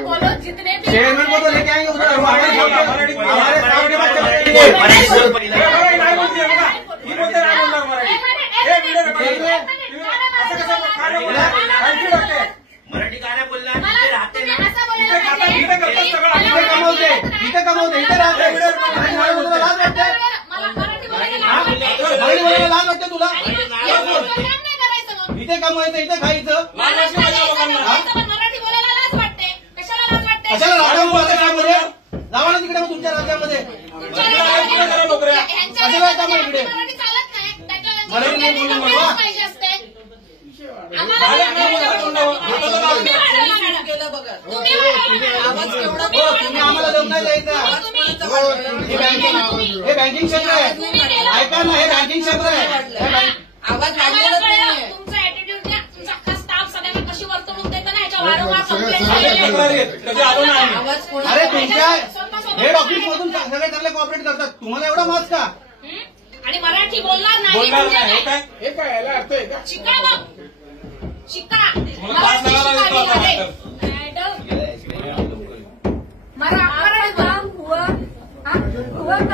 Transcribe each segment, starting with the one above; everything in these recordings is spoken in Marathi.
बोलो जितने भी चेयरमैन को तो लेके आएंगे उधर हमारे मराठी गाणं बोलला इथे कमवते इथे राहते लाज वाटते लाज वाटते तुला इथे कमवायचं इथे खायचं कशाला राज्यामध्ये जावा ना तिकडे तुमच्या राज्यामध्ये कशाला काम इकडे तुम्ही आम्हाला देऊन नाही द्यायचं हे बँकिंग क्षेत्र आहे ऐका ना हे बँकिंग क्षेत्र आहे आवाज तुमचा ऍटिट्यूड द्या तुमचा अख्खा स्टाफ सगळ्यांना कशी वर्तणूक देतं ना ह्याच्या वारंवार अरे तुमच्या हेड ऑफिस मधून सगळे चांगले कॉपरेट करतात तुम्हाला एवढा मास का आणि मराठी बोलणार नाही हे काय याला अर्थ आहे का शिका मग शिका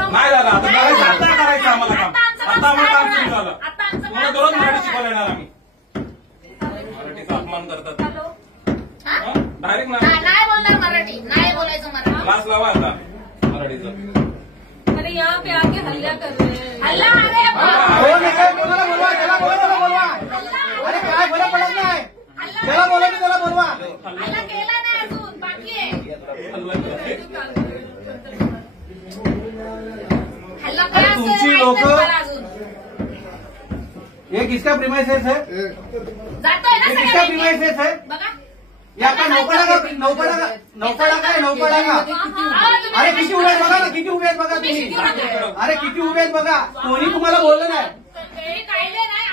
नाही झालं आता करायचं आम्हाला काम आता आम्हाला काम सुरू झालं तुम्हाला दररोज मराठी शिकवायला येणार आम्ही मराठीचा अपमान करतात डायरेक्ट नाही बोलणार मराठी नाही बोलायचं मराठी क्लास लावा आता मराठीचा अरे यहाँ पे आके हल्ला कर रहे हैं हल्ला बोलवा अरे काय फरक पडत नाही त्याला बोला की त्याला बोलवा हल्ला केला नाही अजून बाकी आहे हल्ला अरे तुमची लोक अजून ये किसका प्रीमाइसेस है जातोय ना ये किसका प्रीमाइसेस है बघा ये आपला नौपाडा का अरे किती उभे आहेत बघा ना किती उभे आहेत बघा तुम्ही अरे किती उभे आहेत बघा कोणी तुम्हाला बोललं नाही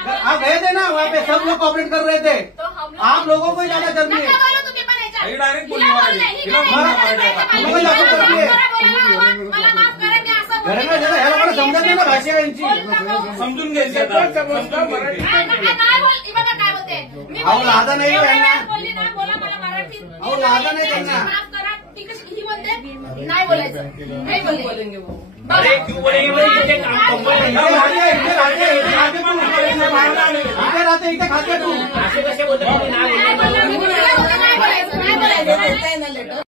आप गए थे ना वहाँ पे सब लोग कॉपरेट कर रहे थे आप लोगों को जाना जरूरी है डायरेक्ट घरांना ह्या लोकांना समजत नाही ना भाषा यांची समजून घ्यायचं काय बोलते अहो लादा नाही त्यांना बोलली ना बोला मला मराठी अहो लादा नाही त्यांना माफ करा ती कशी ही बोलते नाही बोलायचं नाही बोलेंगे वो अरे क्यों बोलेंगे इथे काम इथे राहते इथे खाते तू असे कसे बोलतात नाही बोलायचं